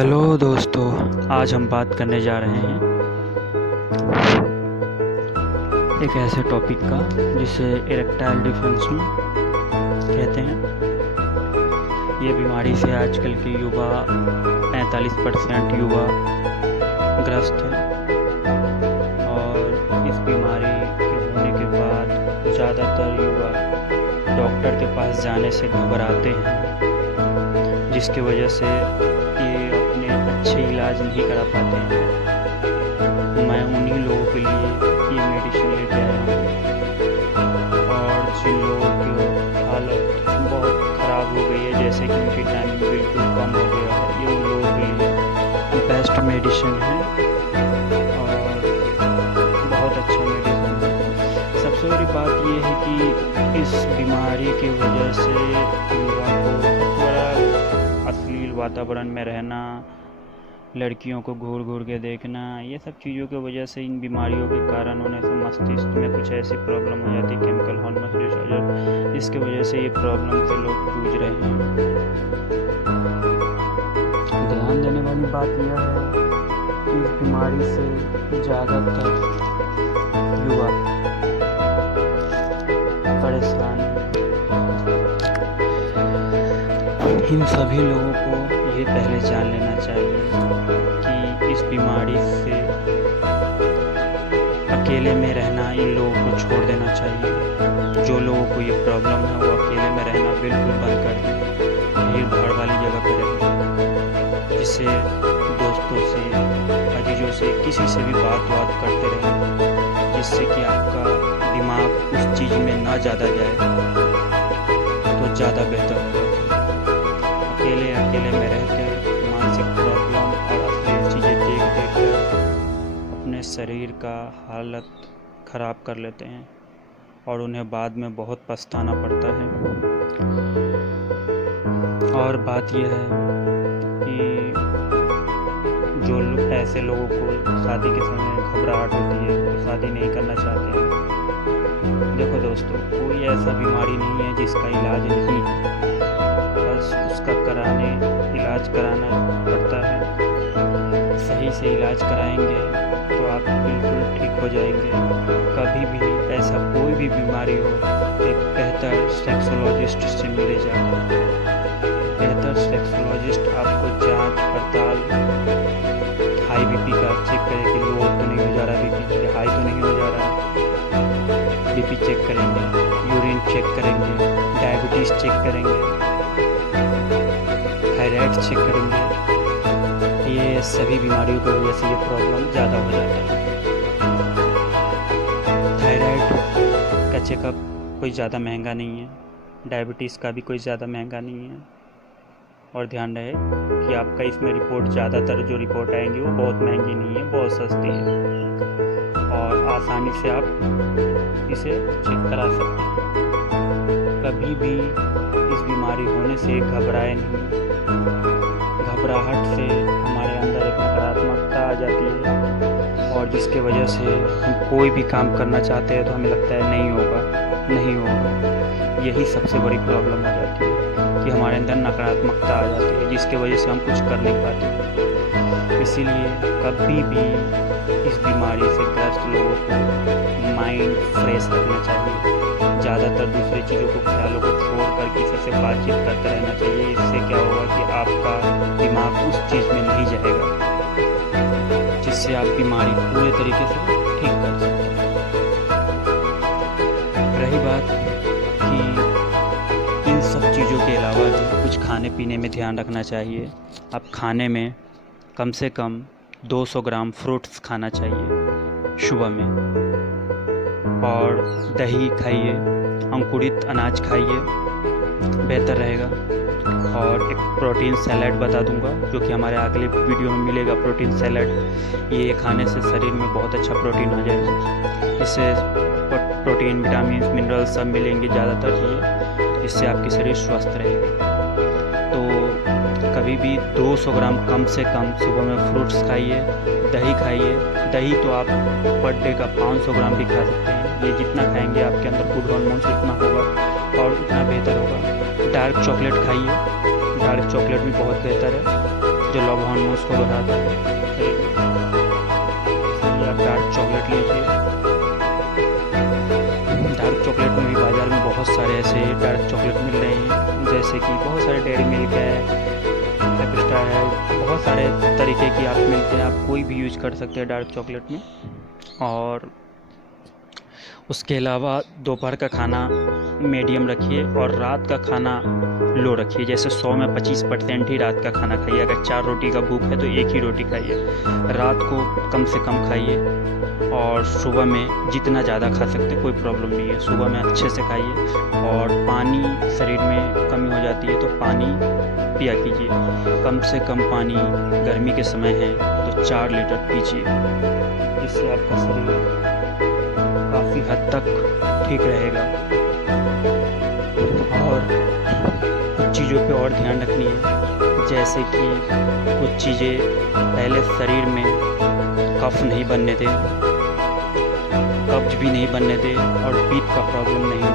Hello दोस्तों, आज हम बात करने जा रहे हैं एक ऐसे टॉपिक का जिसे इरेक्टाइल डिसफंक्शन कहते हैं। ये बीमारी से आजकल के युवा 45% युवा ग्रस्त है और इस बीमारी के होने के बाद ज़्यादातर युवा डॉक्टर के पास जाने से घबराते हैं, जिसकी वजह से ये अपने अच्छे इलाज नहीं करा पाते हैं। मैं उन्हीं लोगों के लिए ये मेडिसिन लेके आया हूँ और जिन लोगों की हालत बहुत ख़राब हो गई है, जैसे कि उनकी टाइमिंग बिल्कुल कम हो गया है, ये उन लोगों के लिए बेस्ट मेडिसिन है और बहुत अच्छा मेडिसिन है। सबसे बड़ी बात ये है कि इस बीमारी की वजह से युवा को सबसे बड़ा अश्लील वातावरण में रहना, लड़कियों को घूर घूर के देखना, ये सब चीज़ों की वजह से, इन बीमारियों के कारण होने से मस्तिष्क में कुछ ऐसी प्रॉब्लम हो जाती है, केमिकल हार्मोन डिसऑर्डर, जिसकी वजह से ये प्रॉब्लम से लोग जूझ रहे हैं। ध्यान देने वाली बात यह है कि इस बीमारी से ज़्यादातर युवा परेशान। इन सभी लोगों को ये पहले जान लेना चाहिए कि इस बीमारी से अकेले में रहना, इन लोगों को छोड़ देना चाहिए। जो लोगों को ये प्रॉब्लम है वो अकेले में रहना बिल्कुल बंद कर दें, भीड़ भाड़ वाली जगह पर रहें, जिससे दोस्तों से, अजीजों से, किसी से भी बात करते रहें, जिससे कि आपका दिमाग उस चीज़ में ना ज़्यादा जाए तो ज़्यादा बेहतर होगा। अकेले में रहकर मानसिक प्रॉब्लम और अश्लील चीज़ें देख कर अपने शरीर का हालत ख़राब कर लेते हैं और उन्हें बाद में बहुत पछताना पड़ता है। और बात यह है कि जो ऐसे लोगों को शादी के समय घबराहट होती है, वो शादी नहीं करना चाहते हैं। देखो दोस्तों, कोई ऐसा बीमारी नहीं है जिसका इलाज नहीं है, बस उसका इलाज कराना पड़ता है। सही से इलाज कराएंगे तो आप बिल्कुल ठीक हो जाएंगे। कभी भी ऐसा कोई भी बीमारी हो, एक बेहतर सेक्सोलॉजिस्ट से मिले जाकर। बेहतर सेक्सोलॉजिस्ट आपको जांच पड़ताल, हाई बीपी का चेक करें कि लो तो नहीं हो जा रहा, बीपी हाई तो नहीं हो जा रहा, बीपी चेक करेंगे, यूरिन चेक करेंगे, डायबिटीज़ चेक करेंगे, थायराइड चेक करेंगे। ये सभी बीमारियों की वजह से ये प्रॉब्लम ज़्यादा हो जाता है। थायराइड का चेकअप कोई ज़्यादा महंगा नहीं है, डायबिटीज़ का भी कोई ज़्यादा महंगा नहीं है। और ध्यान रहे कि आपका इसमें रिपोर्ट, ज़्यादातर जो रिपोर्ट आएंगी वो बहुत महंगी नहीं है, बहुत सस्ती है और आसानी से आप इसे चेक करा सकते हैं। कभी भी इस बीमारी होने से घबराए नहीं। घबराहट से हमारे अंदर एक नकारात्मकता आ जाती है और जिसके वजह से हम कोई भी काम करना चाहते हैं तो हमें लगता है नहीं होगा। यही सबसे बड़ी प्रॉब्लम हो जाती है कि हमारे अंदर नकारात्मकता आ जाती है, जिसके वजह से हम कुछ कर नहीं पाते। इसीलिए कभी भी इस बीमारी से ग्रस्त लोगों को माइंड फ्रेश रखना चाहिए। ज़्यादातर दूसरी चीज़ों को, ख्यालों को छोड़कर किसी से बातचीत करते रहना चाहिए। इससे क्या होगा कि आपका दिमाग उस चीज़ में नहीं जाएगा, जिससे आप बीमारी पूरे तरीके से ठीक कर सकते हैं। रही बात कि इन सब चीज़ों के अलावा भी कुछ खाने पीने में ध्यान रखना चाहिए। आप खाने में कम से कम 200 ग्राम फ्रूट्स खाना चाहिए सुबह में, और दही खाइए, अंकुरित अनाज खाइए, बेहतर रहेगा। और एक प्रोटीन सैलेड बता दूंगा जो कि हमारे अगले वीडियो में मिलेगा। प्रोटीन सैलेड ये खाने से शरीर में बहुत अच्छा प्रोटीन आ जाएगा। इससे प्रोटीन, विटामिन, मिनरल सब मिलेंगे ज़्यादातर चीज़ें, जिससे आपकी शरीर स्वस्थ रहेगी। तो कभी भी 200 ग्राम कम से कम सुबह में फ्रूट्स खाइए, दही खाइए। दही तो आप पर डे का 500 ग्राम भी खा सकते हैं। ये जितना खाएंगे आपके अंदर गुड हार्मोन्स उतना होगा और उतना बेहतर होगा। डार्क चॉकलेट खाइए, डार्क चॉकलेट भी बहुत बेहतर है। जो लव हार्मोन्स को बढ़ाता है। इसलिए आप डार्क चॉकलेट लीजिए। डार्क चॉकलेट में भी बाज़ार में बहुत सारे ऐसे डार्क चॉकलेट मिल रहे हैं, जैसे कि बहुत सारे डेयरी मिल्क है, एपिस्टा है, बहुत सारे तरीके की आप मिलते हैं। आप कोई भी यूज कर सकते हैं डार्क चॉकलेट में। और उसके अलावा दोपहर का खाना मीडियम रखिए और रात का खाना लो रखिए। जैसे 100 में 25% ही रात का खाना खाइए। अगर 4 रोटी का भूख है तो 1 ही रोटी खाइए। रात को कम से कम खाइए और सुबह में जितना ज़्यादा खा सकते कोई प्रॉब्लम नहीं है। सुबह में अच्छे से खाइए और पानी शरीर में कमी हो जाती है तो पानी पिया कीजिए। कम से कम पानी गर्मी के समय है तो 4 लीटर पीजिए, जिससे आपका शरीर काफ़ी हद तक ठीक रहेगा। और कुछ चीज़ों पे और ध्यान रखनी है, जैसे कि कुछ चीज़ें पहले शरीर में कफ नहीं बनने दें, कब्ज भी नहीं बनने दें और पीठ का प्रॉब्लम नहीं हो।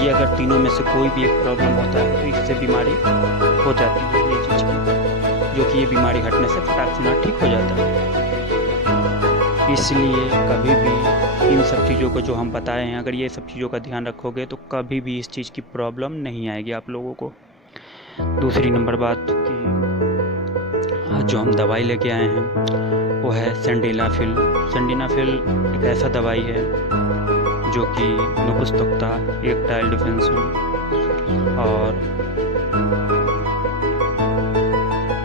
ये अगर तीनों में से कोई भी एक प्रॉब्लम होता है तो इससे बीमारी हो जाती है ये चीज़ की, जो कि ये बीमारी हटने से फटाक से ठीक हो जाता है। इसलिए कभी भी इन सब चीज़ों को जो हम बताए हैं, अगर ये सब चीज़ों का ध्यान रखोगे तो कभी भी इस चीज़ की प्रॉब्लम नहीं आएगी आप लोगों को। दूसरी नंबर बात कि आज जो हम दवाई लेके आए हैं वो है सिल्डेनाफिल। सिल्डेनाफिल एक ऐसा दवाई है जो कि नपुंसकता, इरेक्टाइल डिसफंक्शन और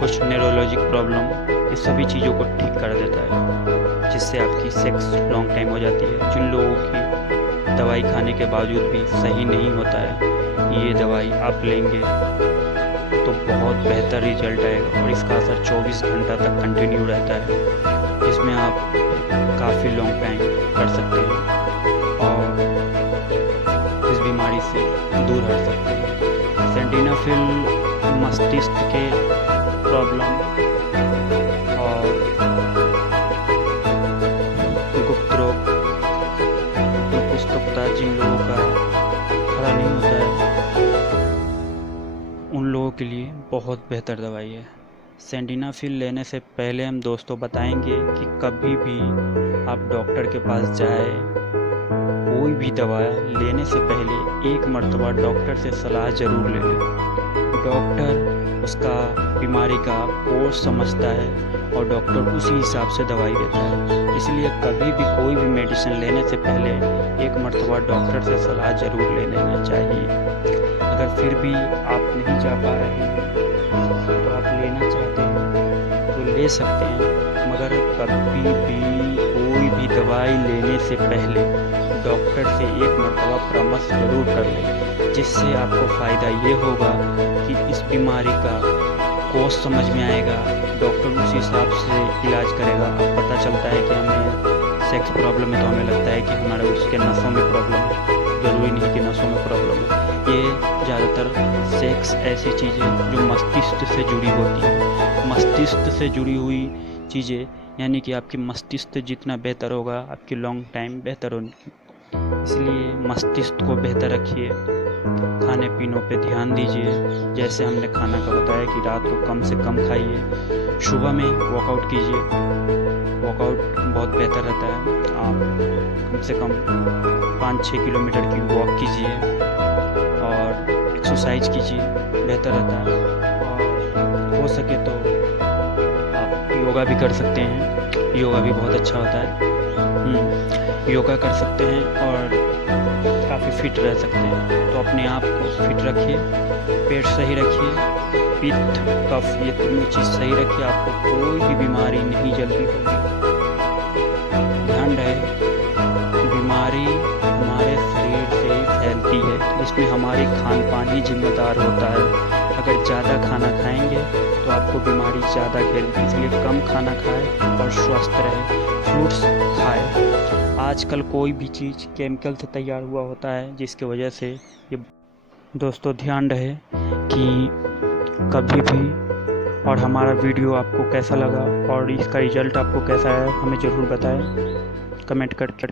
कुछ न्यूरोलॉजिक प्रॉब्लम, ये सभी चीज़ों को ठीक कर देता है, जिससे आपकी सेक्स लॉन्ग टाइम हो जाती है। जिन लोगों की दवाई खाने के बावजूद भी सही नहीं होता है, ये दवाई आप लेंगे तो बहुत बेहतर रिजल्ट आएगा और इसका असर 24 घंटा तक कंटिन्यू रहता है, जिसमें आप काफ़ी लॉन्ग टाइम कर सकते हैं और इस बीमारी से दूर हट सकते हैं। सिल्डेनाफिल मस्तिष्क के प्रॉब्लम और गुप्त रोग, नपुंसकता जिन लोगों का खड़ा नहीं होता है, उन लोगों के लिए बहुत बेहतर दवाई है। सिल्डेनाफिल लेने से पहले हम दोस्तों बताएंगे कि कभी भी आप डॉक्टर के पास जाए, कोई भी दवा लेने से पहले एक मर्तबा डॉक्टर से सलाह ज़रूर ले लें। डॉक्टर उसका बीमारी का कोर्स समझता है और डॉक्टर उसी हिसाब से दवाई देता है। इसलिए कभी भी कोई भी मेडिसिन लेने से पहले एक मर्तबा डॉक्टर से सलाह ज़रूर ले लेना चाहिए। अगर फिर भी आप नहीं जा पा रहे हैं तो आप लेना चाहते हैं तो ले सकते हैं, मगर कभी भी कोई भी दवाई लेने से पहले डॉक्टर से एक मर्तबा परामर्श ज़रूर कर लें, जिससे आपको फ़ायदा ये होगा कि इस बीमारी का कोर्स समझ में आएगा, डॉक्टर उसी हिसाब से इलाज करेगा। अब पता चलता है कि हमें सेक्स प्रॉब्लम है तो हमें लगता है कि हमारे उसके नसों में प्रॉब्लम है, ज़रूरी नहीं कि नसों में प्रॉब्लम है। ये ज़्यादातर सेक्स ऐसी चीज़ें जो मस्तिष्क से जुड़ी होती हैं, मस्तिष्क से जुड़ी हुई चीज़ें, यानी कि आपकी मस्तिष्क जितना बेहतर होगा आपकी लॉन्ग टाइम बेहतर होगी। इसलिए मस्तिष्क को बेहतर रखिए, खाने पीनों पे ध्यान दीजिए। जैसे हमने खाना का बताया कि रात को कम से कम खाइए, सुबह में वर्कआउट कीजिए, वर्कआउट बहुत बेहतर रहता है। आप कम से कम 5-6 किलोमीटर की वॉक कीजिए और एक्सरसाइज कीजिए, बेहतर रहता है। और हो सके तो आप योगा भी कर सकते हैं, योगा भी बहुत अच्छा होता है। योगा कर सकते हैं और काफ़ी फिट रह सकते हैं। तो अपने आप को फिट रखिए, पेट सही रखिए, पित्त, कफ, ये तीनों चीज़ सही रखिए, आपको कोई भी बीमारी नहीं जल्दी होगी। ध्यान रहे, बीमारी हमारे शरीर से ही फैलती है, इसमें हमारी खान पान ही जिम्मेदार होता है। अगर ज़्यादा खाना खाएंगे तो आपको बीमारी ज़्यादा घेरेगी, इसलिए कम खाना खाएं और स्वस्थ रहें, फ्रूट्स खाएं। आजकल कोई भी चीज़ केमिकल से तैयार हुआ होता है, जिसकी वजह से ये दोस्तों ध्यान रहे कि कभी भी। और हमारा वीडियो आपको कैसा लगा और इसका रिज़ल्ट आपको कैसा है हमें ज़रूर बताएं कमेंट करके।